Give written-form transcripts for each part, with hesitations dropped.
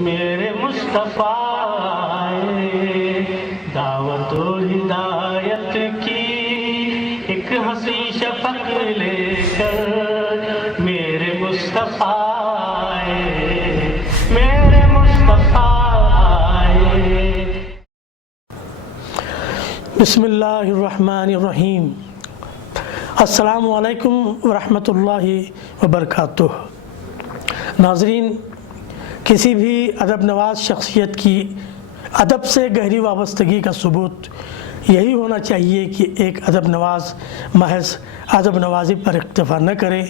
میرے مصطفیٰ آئے دعوت و ہدایت کی ایک حسین شفق لے کر، میرے مصطفیٰ آئے، میرے مصطفیٰ آئے۔ بسم اللہ الرحمن الرحیم۔ السلام علیکم ورحمۃ اللہ وبرکاتہ۔ ناظرین، کسی بھی ادب نواز شخصیت کی ادب سے گہری وابستگی کا ثبوت یہی ہونا چاہیے کہ ایک ادب نواز محض ادب نوازی پر اکتفا نہ کرے،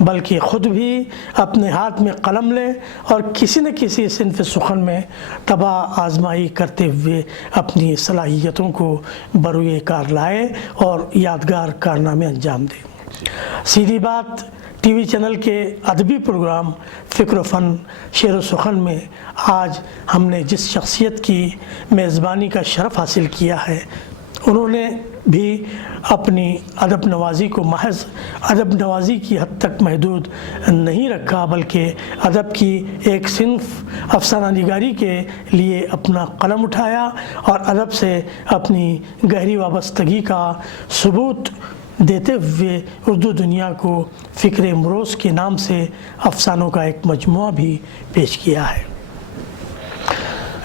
بلکہ خود بھی اپنے ہاتھ میں قلم لے اور کسی نہ کسی صنف سخن میں تباہ آزمائی کرتے ہوئے اپنی صلاحیتوں کو بروئے کار لائے اور یادگار کارنامے انجام دے۔ سیدھی بات ٹی وی چینل کے ادبی پروگرام فکر و فن شعر و سخن میں آج ہم نے جس شخصیت کی میزبانی کا شرف حاصل کیا ہے، انہوں نے بھی اپنی ادب نوازی کو محض ادب نوازی کی حد تک محدود نہیں رکھا، بلکہ ادب کی ایک صنف افسانہ نگاری کے لیے اپنا قلم اٹھایا اور ادب سے اپنی گہری وابستگی کا ثبوت دیتے ہوئے اردو دنیا کو فکر امروز کے نام سے افسانوں کا ایک مجموعہ بھی پیش کیا ہے،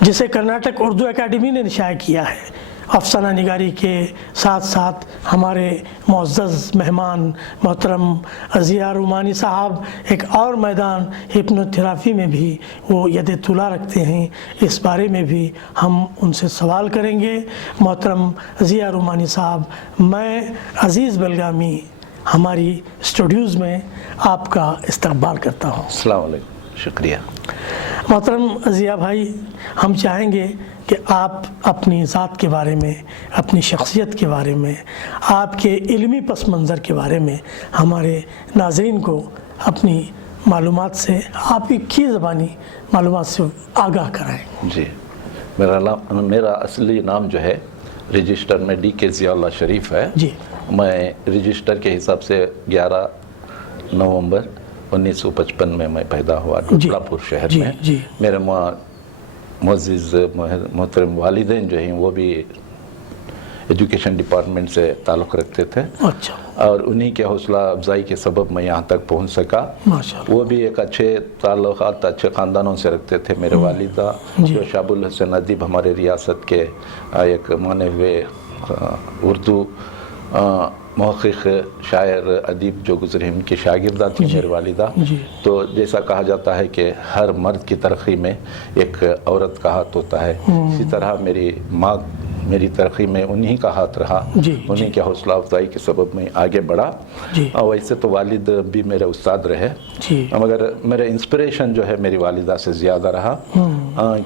جسے کرناٹک اردو اکیڈمی نے شائع کیا ہے۔ افسانہ نگاری کے ساتھ ساتھ ہمارے معزز مہمان محترم ضیاء رومانی صاحب ایک اور میدان ہپنوتھراپی میں بھی وہ ید طلا رکھتے ہیں، اس بارے میں بھی ہم ان سے سوال کریں گے۔ محترم ضیاء رومانی صاحب، میں عزیز بلگامی ہماری اسٹوڈیوز میں آپ کا استقبال کرتا ہوں۔ السلام علیکم، شکریہ۔ محترم ضیاء بھائی، ہم چاہیں گے کہ آپ اپنی ذات کے بارے میں، اپنی شخصیت کے بارے میں، آپ کے علمی پس منظر کے بارے میں ہمارے ناظرین کو اپنی معلومات سے، آپ کی زبانی معلومات سے آگاہ کرائیں۔ جی، میرا اصلی نام جو ہے رجسٹر میں ڈی کے ضیاء اللہ شریف ہے۔ جی، میں رجسٹر کے حساب سے 11 نومبر 1955 میں پیدا ہوا ڈوپلا پور شہر میں۔ میرے معزز محترم والدین جو ہیں وہ بھی ایجوکیشن ڈپارٹمنٹ سے تعلق رکھتے تھے، اچھا، اور انہی کے حوصلہ افزائی کے سبب میں یہاں تک پہنچ سکا۔ وہ بھی ایک اچھے تعلقات اچھے خاندانوں سے رکھتے تھے۔ میرے والدہ جو شاب الحسن ادیب ہمارے ریاست کے ایک مانے ہوئے اردو محقق شاعر ادیب جو گزرے ان کی شاگردہ تھی میری والدہ۔ تو جیسا کہا جاتا ہے کہ ہر مرد کی ترقی میں ایک عورت کا ہاتھ ہوتا ہے، اسی طرح میری ماں میری ترقی میں انہی کا ہاتھ رہا، انہی کے حوصلہ افزائی کے سبب میں آگے بڑھا۔ ویسے تو والد بھی میرے استاد رہے، مگر میرے انسپریشن جو ہے میری والدہ سے زیادہ رہا،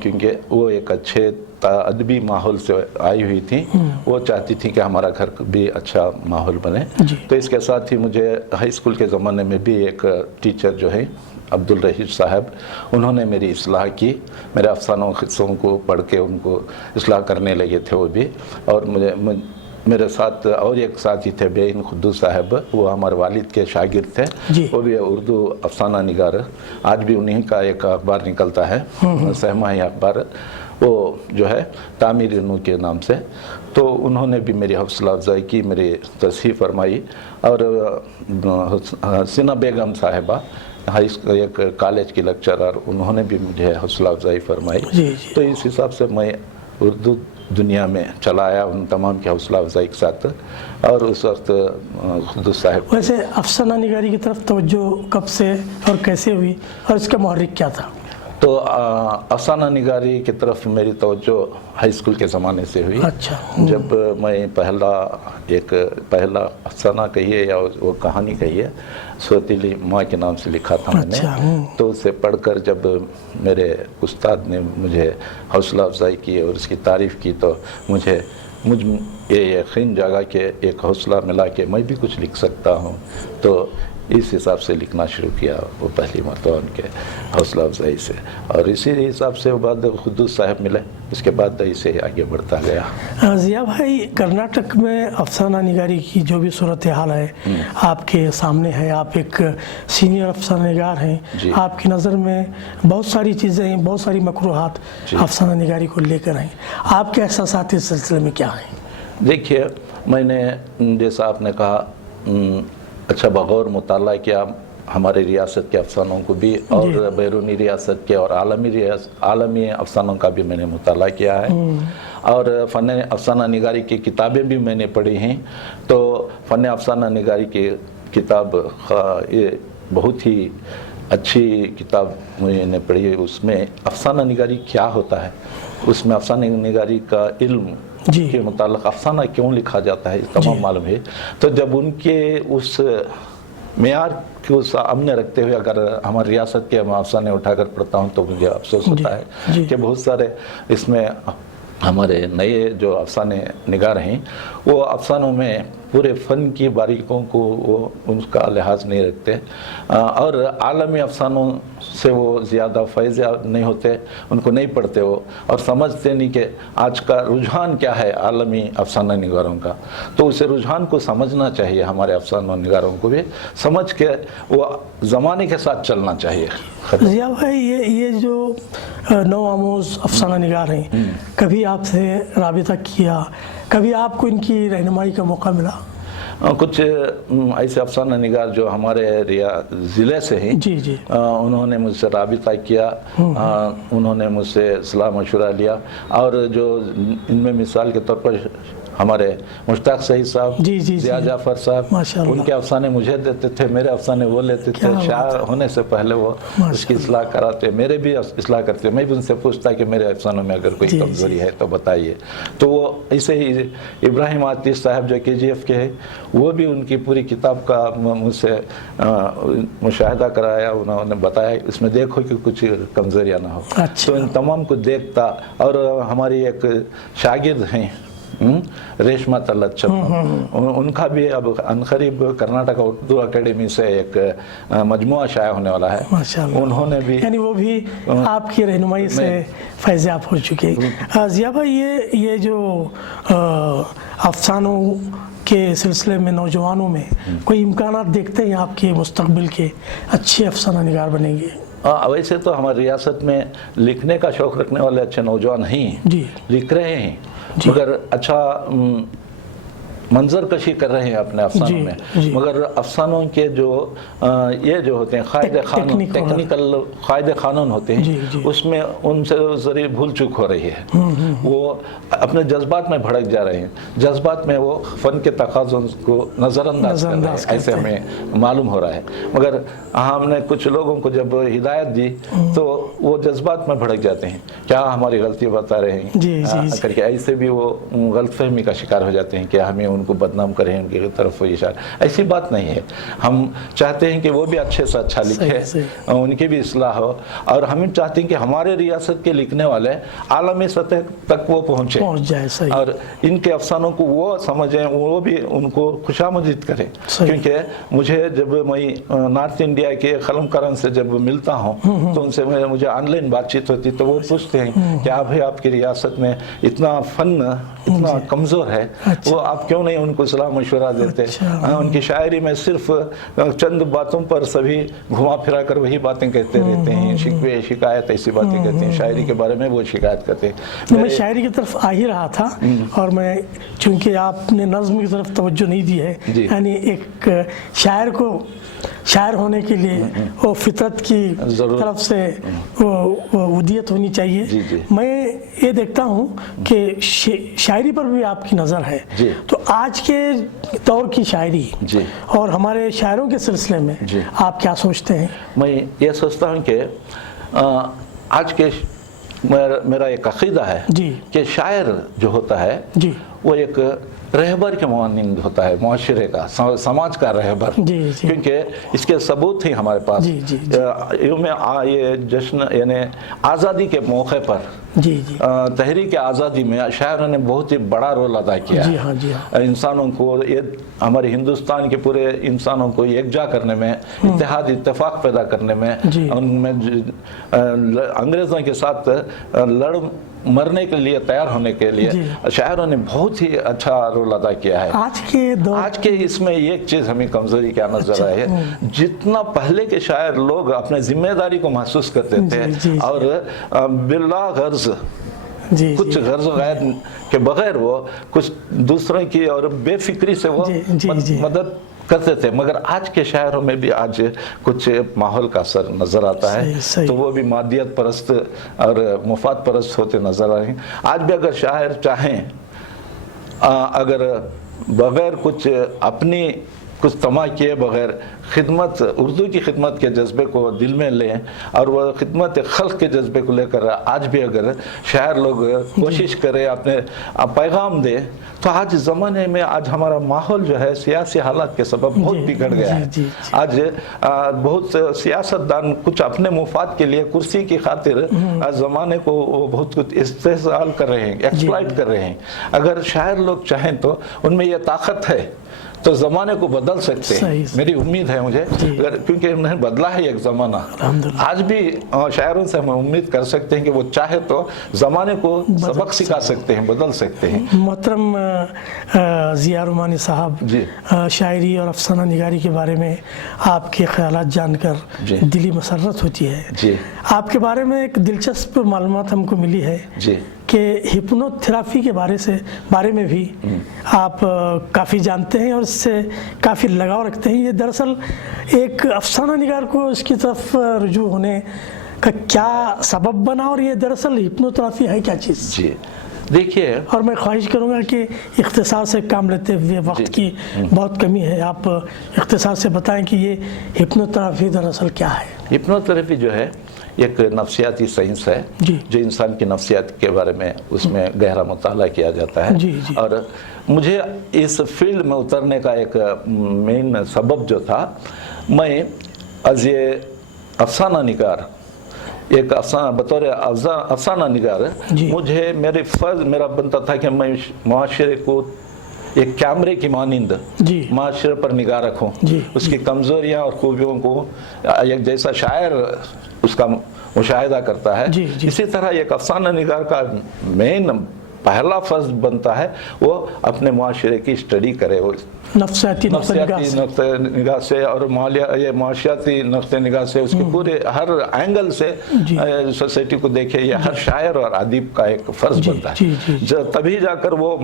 کیونکہ وہ ایک اچھے ادبی ماحول سے آئی ہوئی تھی۔ وہ چاہتی تھی کہ ہمارا گھر بھی اچھا ماحول بنے۔ تو اس کے ساتھ ہی مجھے ہائی اسکول کے زمانے میں بھی ایک ٹیچر جو ہے عبدالرحیل صاحب، انہوں نے میری اصلاح کی، میرے افسانوں قصوں کو پڑھ کے ان کو اصلاح کرنے لگے تھے وہ بھی۔ اور میرے ساتھ اور ایک ساتھی تھے بین قدوس صاحب، وہ ہمارے والد کے شاگرد تھے، وہ بھی اردو افسانہ نگار، آج بھی انہی کا ایک اخبار نکلتا ہے سہمائی اخبار، وہ جو ہے تعمیر نور کے نام سے۔ تو انہوں نے بھی میری حوصلہ افزائی کی، میری تصحیح فرمائی۔ اور حسینہ بیگم صاحبہ ایک کالج کی لیکچرر، انہوں نے بھی مجھے حوصلہ افزائی فرمائی۔ تو اس حساب سے میں اردو دنیا میں چلا آیا ان تمام کی حوصلہ افزائی کے ساتھ۔ اور اس وقت قدوس صاحب، ویسے افسانہ نگاری کی طرف توجہ کب سے اور کیسے ہوئی اور اس کا محرک کیا تھا؟ تو افسانہ نگاری کی طرف میری توجہ ہائی اسکول کے زمانے سے ہوئی۔ اچھا، جب میں پہلا افسانہ کہیے یا وہ کہانی کہیے سوتیلی ماں کے نام سے لکھا تھا میں نے، تو اسے پڑھ کر جب میرے استاد نے مجھے حوصلہ افزائی کی اور اس کی تعریف کی، تو مجھ یہ یقین جاگا کہ ایک حوصلہ ملا کہ میں بھی کچھ لکھ سکتا ہوں۔ تو इस हिसाब से लिखना शुरू किया वो पहली मरतबा उनके हौसला अफजाई से, और इसी हिसाब से बाद खुद्दूस साहब मिले, उसके बाद इसे आगे बढ़ता गया। ज़िया भाई, कर्नाटक में अफसाना निगारी की जो भी सूरत हाल है आपके सामने है, आप एक सीनियर अफसाना निगार हैं, आपकी नज़र में बहुत सारी चीज़ें, बहुत सारी मकरूहात अफसाना निगारी को लेकर हैं, आपके एहसासात इस सिलसिले में क्या हैं? देखिए, मैंने जैसा आपने कहा अच्छा बगौर मुताला किया हमारे रियासत के अफसानों को भी, और बैरूनी रियासत के और आलमी अफसानों का भी मैंने मुताला किया है, और फ़न अफसाना निगारी की किताबें भी मैंने पढ़ी हैं। तो फ़न अफसाना निगारी की किताब ये बहुत ही अच्छी किताब मैंने पढ़ी है। उसमें अफसाना निगारी क्या होता है, उसमें अफसाना निगारी का इल्म के मुताल्लिक़ अफसाना क्यों लिखा जाता है तमाम मालूम है। तो जब उनके उस मेयार को सामने रखते हुए अगर हमारी रियासत के अफसाने उठाकर पढ़ता हूँ तो मुझे अफसोस होता है कि बहुत सारे इसमें हमारे नए जो अफसाने निगार हैं वो अफसानों में पूरे फ़न की बारीकों को वो उनका लिहाज नहीं रखते, और आलमी अफसानों से वो ज़्यादा फैज़ नहीं होते, उनको नहीं पढ़ते वो, और समझते नहीं कि आज का रुझान क्या है आलमी अफसाना निगारों का। तो उसे रुझान को समझना चाहिए, हमारे अफसाना निगारों को भी समझ के वो ज़माने के साथ चलना चाहिए। ज़िया भाई, ये जो नौ आमोज़ अफसाना निगार हैं, कभी आपसे राबिता किया, कभी आपको इनकी रहनुमाई का मौका मिला? कुछ ऐसे अफसाना निगार जो हमारे ज़िले से हैं, उन्होंने मुझसे राबिता किया, उन्होंने मुझसे सलाह मशवरा लिया, और जो इनमें मिसाल के तौर पर हमारे मुश्ताक सईद साहब, ज़िया जाफ़र साहब, उनके अफसाने मुझे देते थे, मेरे अफसाने वो लेते थे, शायर होने से पहले वो उसकी इस्लाह कराते, मेरे भी इस्लाह करते, मैं भी उनसे पूछता कि मेरे अफसानों में अगर कोई कमज़ोरी है तो बताइए। तो वो ऐसे ही इब्राहिम आतिश साहब जो KGF के हैं, वो भी उनकी पूरी किताब का मुझसे मुशाहिदा कराया, उन्होंने बताया इसमें देखो कि कुछ कमज़ोरियाँ ना हो। तो इन तमाम को देखता, और हमारी एक शागिर्द हैं रेशमा तलच्छम, उनका भी अब अनकरीब कर्नाटक उर्दू अकेडमी से एक मजमुआ शाया होने वाला है, उन्होंने भी, यानी वो भी आपकी रहनुमाई से फैज़याब हो चुके। ज़िया भाई, ये जो अफसानों के सिलसिले में नौजवानों में कोई इम्कानात देखते हैं आपके मुस्तकबिल के अच्छे अफसाना निगार बनेंगे? वैसे तो हमारी रियासत में लिखने का शौक़ रखने वाले अच्छे नौजवान हैं, लिख रहे हैं, मगर अच्छा मंजर कशी कर रहे हैं अपने अफसानों में, मगर अफसानों के जो ये जो होते हैं कायदे कानून, टेक्निकल कायदे कानून होते हैं, उसमें उनसे ज़रिए भूल चूक हो रही है, वो अपने जज्बात में भड़क जा रहे हैं, जज्बात में वो फ़न के तकाज़ों को नज़रअंदाज कर रहे हैं, ऐसे हमें मालूम हो रहा है। मगर हमने कुछ लोगों को जब हिदायत दी तो वो जज्बात में भड़क जाते हैं, क्या हमारी गलती बता रहे हैं करके, ऐसे भी वो गलतफहमी का शिकार हो जाते हैं कि हमें उनको बदनाम करें, उनकी तरफ इशारा। ऐसी बात नहीं है, हम चाहते हैं कि वो भी अच्छे से अच्छा लिखे, उनकी भी इस्लाह हो, और हम चाहते हैं कि हमारे रियासत के लिखने वाले आलमी सतह तक वो पहुँच जाए, और इनके अफसानों को वो समझें, वो भी उनको खुशामदीद करें। क्योंकि मुझे जब मैं नॉर्थ इंडिया के कलमकारों से जब मिलता हूँ तो उनसे मुझे ऑनलाइन बातचीत होती, तो वो पूछते हैं कि आप आपकी रियासत में इतना फ़न इतना कमज़ोर है, वो आप क्यों नहीं उनको सलाह मशवरा देते? उनकी शायरी में सिर्फ चंद बातों पर सभी घुमा फिरा कर वही बातें कहते रहते हैं, शिकवे शिकायत ऐसी बातें कहते हैं, शायरी के बारे में वो शिकायत करते हैं। मैं शायरी की तरफ आ ही रहा था, और मैं चूंकि आपने नज़्म की तरफ तवज्जो नहीं दी है, यानी एक शायर को शायर होने के लिए वो फितरत की तरफ से वो उदियत होनी चाहिए। मैं ये देखता हूँ कि शायरी पर भी आपकी नज़र है, तो आज के दौर की शायरी और हमारे शायरों के सिलसिले में आप क्या सोचते हैं? मैं ये सोचता हूँ कि आज के मेरा एक अक़ीदा है कि शायर जो होता है वो एक रहबर के मानंद होता है, मुआशरे का, समाज का रहबर। क्योंकि इसके सबूत ही हमारे पास। ये जश्न यानी आज़ादी के मौके पर तहरीक आज़ादी में शायरों ने बहुत ही बड़ा रोल अदा किया है। इंसानों को, ये हमारे हिंदुस्तान के पूरे इंसानों को एकजा करने में, इत्तेहाद इत्तेफाक पैदा करने में, उनमें अंग्रेज़ों के साथ मरने के लिए तैयार होने के लिए शायरों ने बहुत ही अच्छा रोल अदा किया है। आज के इसमें एक चीज़ हमें कमज़ोरी क्या नजर आई है, जितना पहले के शायर लोग अपने जिम्मेदारी को महसूस करते थे और बिला गर्ज कुछ गर्ज गैर के बगैर वो कुछ दूसरों की और बेफिक्री से वो मदद करते थे, मगर आज के शायरों में भी आज कुछ माहौल का असर नज़र आता है। तो वो भी मादियत परस्त और मुफाद परस्त होते नज़र आ रहे हैं। आज भी अगर शायर चाहें, अगर बग़ैर कुछ अपनी कुछ तमा किए बगैर खिदमत, उर्दू की खिदमत के जज्बे को दिल में लें और वह खिदमत खल्क़ के जज्बे को लेकर आज भी अगर शायर लोग कोशिश करें, अपने पैगाम दें, तो आज ज़माने में आज हमारा माहौल जो है सियासी हालात के सबब बहुत बिगड़ गया है। आज बहुत सियासतदान कुछ अपने मुफाद के लिए, कुर्सी की खातिर ज़माने को बहुत कुछ इस्तेहसाल कर रहे हैं, एक्सप्लॉइट कर रहे हैं। अगर शायर लोग चाहें तो उनमें यह ताकत है तो ज़माने को बदल सकते हैं। मेरी उम्मीद है मुझे, क्योंकि उन्होंने बदला है एक ज़माना। आज भी शायरों से हम उम्मीद कर सकते हैं कि वो चाहे तो ज़माने को सबक सिखा सकते हैं, बदल सकते हैं। मोहतरम ज़िया रुमानी साहब, शायरी और अफसाना निगारी के बारे में आपके ख्यालात जानकर दिली मसरत होती है। आपके बारे में एक दिलचस्प मालूमात हमको मिली है कि हिप्नोथेरापी के बारे में भी आप काफ़ी जानते हैं और इससे काफ़ी लगाव रखते हैं। ये दरअसल एक अफसाना निगार को इसकी तरफ रुजू होने का क्या सबब बना, और ये दरअसल हिप्नोथेरापी है क्या चीज़? जी देखिए, और मैं ख्वाहिश करूँगा कि इख्तिसार से काम लेते हुए, वक्त की बहुत कमी है, आप इख्तिसार से बताएं कि ये हिप्नोथेरापी दरअसल क्या है। हिप्नोथेरेपी जो है एक नफ्सियाती साइंस है जो इंसान की नफ्सियात के बारे में उसमें गहरा मुताला किया जाता है। और मुझे इस फील्ड में उतरने का एक मेन सबब जो था, मैं एज ए अफसाना निगार, एक बतौर अफसाना निगार, मुझे मेरा बनता था कि मैं मुआशरे को एक कैमरे की मानिंद माशरे पर निगाह रखूं, उसकी कमज़ोरियाँ और खूबियों को एक जैसा शायर उसका मुशाहिदा करता है, इसी तरह एक अफसाना निगार का मेन पहला फर्ज बनता है वो अपने मुआशरे की स्टडी करे, वो नफ्सियाती निगाह से और ये मुआशराती नक्ते निगाह से उसके पूरे हर एंगल से सोसाइटी को देखे। ये हर शायर और अदीब का एक फर्ज बनता है, तभी जाकर वो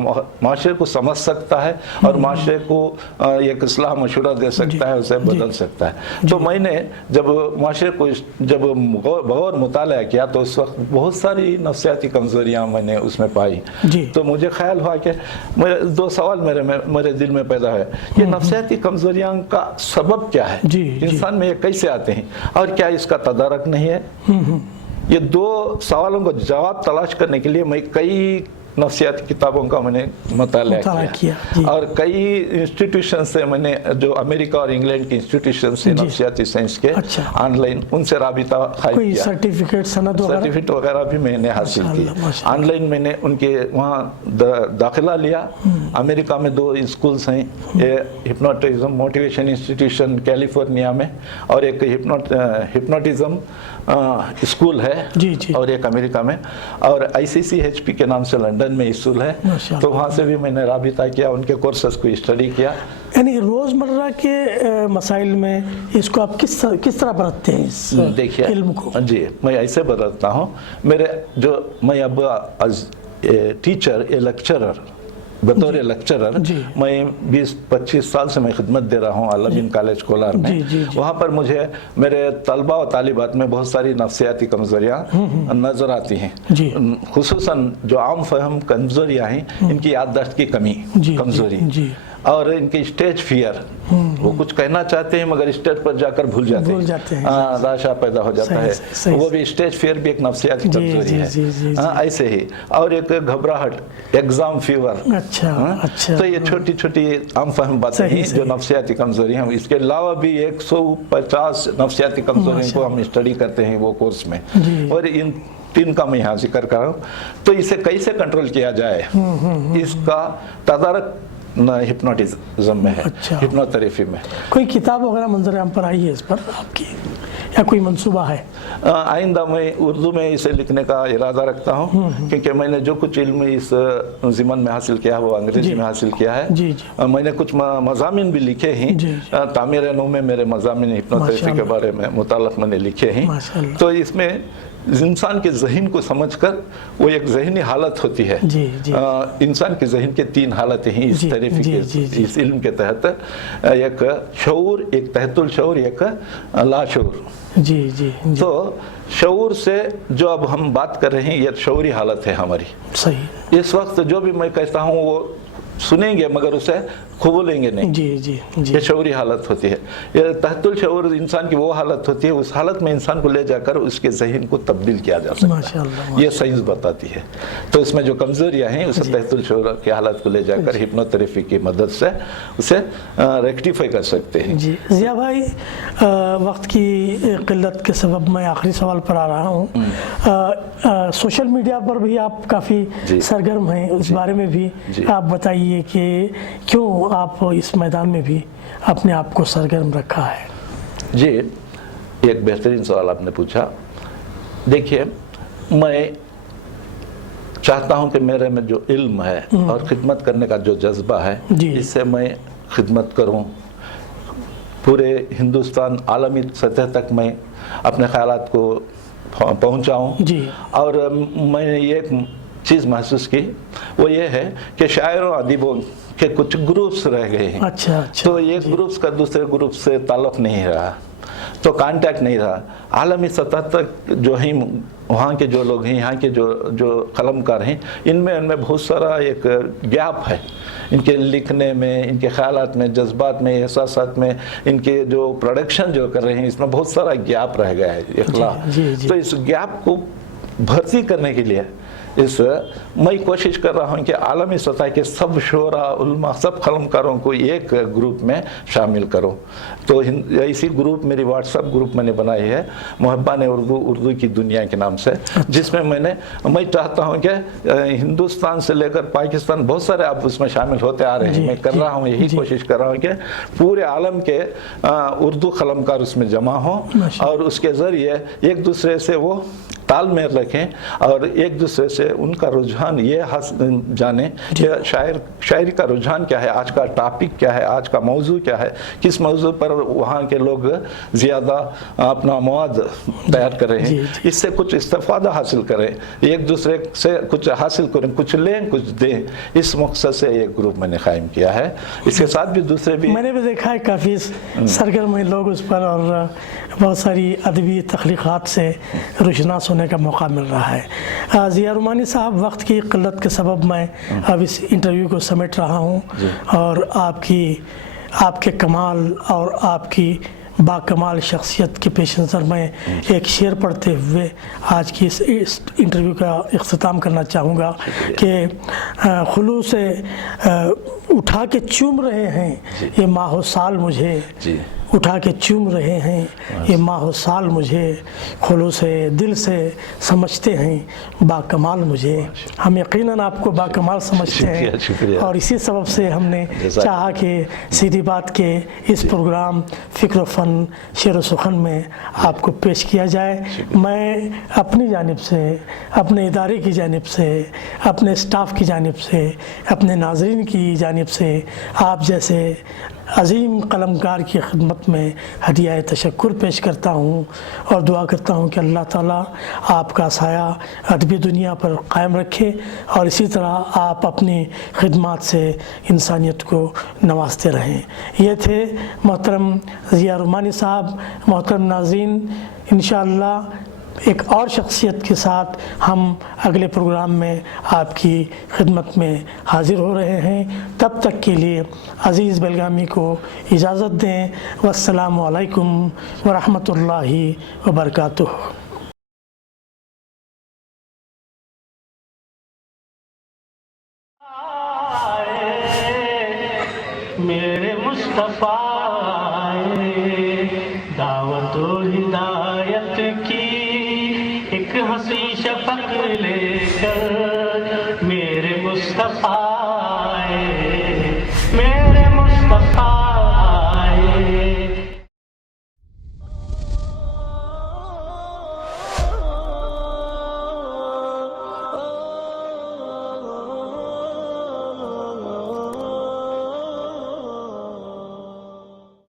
माशरे को समझ सकता है और माशरे को एक इस्लाह मशवरा दे सकता है, उसे बदल सकता है। तो मैंने जब माशरे को जब बगौर मुताला किया तो उस वक्त बहुत सारी नफ्सियाती कमज़ोरियाँ मैंने उसमें पाई। तो मुझे ख्याल हुआ कि दो सवाल मेरे दिल में पैदा है, ये नफ्सियाती कमजोरियां का सबब क्या है, इंसान में ये कैसे आते हैं और क्या इसका तदारक नहीं है। ये दो सवालों को जवाब तलाश करने के लिए मैं कई नफ्सियाती किताबों का मैंने मुताला किया और कई इंस्टीट्यूशन से मैंने, जो अमेरिका और इंग्लैंड की इंस्टीट्यूशन से नफ्सियाती साइंस के ऑनलाइन, उनसे राबिता किया। सर्टिफिकेट वगैरह भी मैंने हासिल की। ऑनलाइन मैंने उनके वहाँ दाखिला लिया। अमेरिका में 2 स्कूल्स हैं, ये हिप्नोटिज्म मोटिवेशन इंस्टीट्यूशन कैलिफोर्निया में और एक हिप्नोटिज्म स्कूल है और एक अमेरिका में, और ICCHP के नाम से लंदन में स्कूल है। तो वहाँ से भी मैंने राबिता किया, उनके कोर्सेस को स्टडी किया। यानी रोज़मर्रा के मसाइल में इसको आप किस तरह बरतते हैं इस इल्म को? जी, मैं ऐसे बरतता हूँ। मैं अब एज टीचर, ए लेक्चरर, बतौर लेक्चरर मैं 20-25 साल से मैं खिदमत दे रहा हूँ अलमीन कॉलेज कोलार में। वहाँ पर मुझे मेरे तलबा और तालिबात में बहुत सारी नफ्सियाती कमज़ोरियाँ नज़र आती हैं, खुसूसन जो आम फहम कमज़ोरियाँ हैं, इनकी याददाश्त की कमी, कमज़ोरी। और इनकी स्टेज फियर, वो कुछ कहना चाहते हैं मगर स्टेज पर जाकर भूल जाते हैं, लाशा पैदा हो जाता है। वो भी स्टेज फियर भी एक नफ्सियाती कमजोरी है। ऐसे ही और एक घबराहट, एग्जाम फीवर। अच्छा। तो ये छोटी छोटी आम फहम बातें हैं जो नफ्सियाती कमजोरी हैं। इसके अलावा भी 150 नफ्सियाती कमजोरियों को हम स्टडी करते हैं वो कोर्स में, और इन 3 का मैं यहाँ जिक्र कर रहा हूँ। तो इसे कैसे कंट्रोल किया जाए, इसका तदारक हिप्नोटिज्म में है। अच्छा। हिप्नोथेरेपी में कोई किताब वगैरह मंजर आम पर आई है इस पर आपकी, या कोई मंसूबा है? आइंदा मैं उर्दू में इसे लिखने का इरादा रखता हूँ, क्योंकि मैंने जो कुछ इल्म इस ज़िमन में हासिल किया है वो अंग्रेजी में हासिल किया है। मैंने कुछ मज़ामिन भी लिखे हैं, तामीर नौ में मेरे मज़ामिन हिप्नोथेरेपी के बारे में मुताल्लिक़ मैंने लिखे हैं। तो इसमें इंसान के ज़हन को समझकर, वो एक ज़हनी हालत होती है। इंसान के ज़हन के 3 हालतें हैं इस थेरेपी के, इस इल्म के तहत। एक शऊर, एक तहतुल शऊर, एक लाशऊर। तो शऊर से जो अब हम बात कर रहे हैं ये शऊरी हालत है हमारी। सही। इस वक्त जो भी मैं कहता हूँ वो सुनेंगे मगर उसे कबूलेंगे नहीं। ये शऊरी हालत होती है। ये तहतुल शऊर इंसान की वो हालत होती है, उस हालत में इंसान को ले जाकर उसके ज़हन को तब्दील किया जा सकता है। ये साइंस बताती है। तो इसमें जो कमज़ोरियाँ हैं उसे तहतुल शऊर की हालत को ले जाकर हिप्नोथेरेपी की मदद से उसे रेक्टिफाई कर सकते हैं। जी ज़िया भाई, वक्त की क़िल्लत के सबब मैं आखिरी सवाल पर आ रहा हूँ। सोशल मीडिया पर भी आप काफ़ी सरगर्म हैं, उस बारे में भी आप बताइए कि क्यों आप इस मैदान में भी अपने आप को सरगर्म रखा है? जी, एक बेहतरीन सवाल आपने पूछा। देखिए, मैं चाहता हूं कि मेरे में जो इल्म है और खिदमत करने का जो जज्बा है, इससे मैं खिदमत करूं। पूरे हिंदुस्तान, आलमी सतह तक मैं अपने ख्यालात को पहुंचाऊं। और मैंने ये चीज़ महसूस की, वो ये है कि शायरों अदीबों के कुछ ग्रुप्स रह गए हैं। अच्छा। तो एक ग्रुप्स का दूसरे ग्रुप से ताल्लुक़ नहीं रहा, तो कांटेक्ट नहीं रहा। आलमी सतह तक जो हैं, वहाँ के जो लोग हैं, यहाँ के जो कलमकार हैं, इनमें बहुत सारा एक गैप है। इनके लिखने में, इनके ख्यालात में, जज्बात में, एहसासात में, इनके जो प्रोडक्शन जो कर रहे हैं, इसमें बहुत सारा गैप रह गया है, इखला। तो इस गैप को भर्ती करने के लिए मैं कोशिश कर रहा हूँ कि आलमी सतह के सब शोरा, उलमा, सब कलमकारों को एक ग्रुप में शामिल करूँ। तो इसी ग्रुप, मेरी व्हाट्सएप ग्रुप मैंने बनाई है, मुहब्बान उर्दू, उर्दू की दुनिया के नाम से, जिसमें मैं चाहता हूँ कि हिंदुस्तान से लेकर पाकिस्तान, बहुत सारे आप उसमें शामिल होते आ रहे हैं। मैं कर रहा हूँ, यही कोशिश कर रहा हूँ कि पूरे आलम के उर्दू कलमकार उसमें जमा हों और उसके ज़रिए एक दूसरे से वो तालमेल रखें और एक दूसरे से उनका रुझान ये जाने कि शायरी का रुझान क्या है, आज का टॉपिक क्या है, आज का मौजू क्या है, किस मौजू पर वहाँ के लोग ज़्यादा अपना मवाद तैयार कर रहे हैं। इससे कुछ इस्तेफादा हासिल करें, एक दूसरे से कुछ हासिल करें, कुछ लें कुछ दें। इस मकसद से एक ग्रुप मैंने कायम किया है। इसके साथ भी दूसरे भी मैंने भी देखा है, काफ़ी सरगर्म हैं लोग उस पर, और बहुत सारी अदबी तख्लीक़ात से रुशनास होने का मौका मिल रहा है। ज़िया रुमानी साहब, वक्त की क़िल्लत के सबब मैं अब इस इंटरव्यू को समेट रहा हूँ, और आपके कमाल और आपकी बाकमाल शख्सियत के पेश नज़र में एक शेर पढ़ते हुए आज की इस इंटरव्यू का इख्तिताम करना चाहूँगा कि खुलूस से उठा के चूम रहे हैं ये माहो साल मुझे, उठा के चूम रहे हैं ये माहो साल मुझे, खुलूस से दिल से समझते हैं बाकमाल मुझे। हम यकीनन आपको बाकमाल समझते हैं, और इसी सबब से हमने चाहा कि सीधी बात के इस प्रोग्राम फ़िक्र फ़न शेर व सुखन में आपको पेश किया जाए। मैं अपनी जानिब से, अपने इदारे की जानिब से, अपने स्टाफ की जानिब से, अपने नाज़रीन की जानिब से आप जैसे अज़ीम कलमकार की खिदमत में हदिया तशक्कुर पेश करता हूँ, और दुआ करता हूँ कि अल्लाह ताला आपका साया अदबी दुनिया पर कायम रखे, और इसी तरह आप अपनी खिदमत से इंसानियत को नवाजते रहें। ये थे मोहतरम ज़िया रुमानी साहब। मोहतरम नाज़रीन, इंशाअल्लाह ایک اور شخصیت کے ساتھ ہم اگلے پروگرام میں آپ کی خدمت میں حاضر ہو رہے ہیں. تب تک کے لیے عزیز بیلگامی کو اجازت دیں. والسلام علیکم ورحمۃ اللہ وبرکاتہ. میرے مصطفیٰ دعوت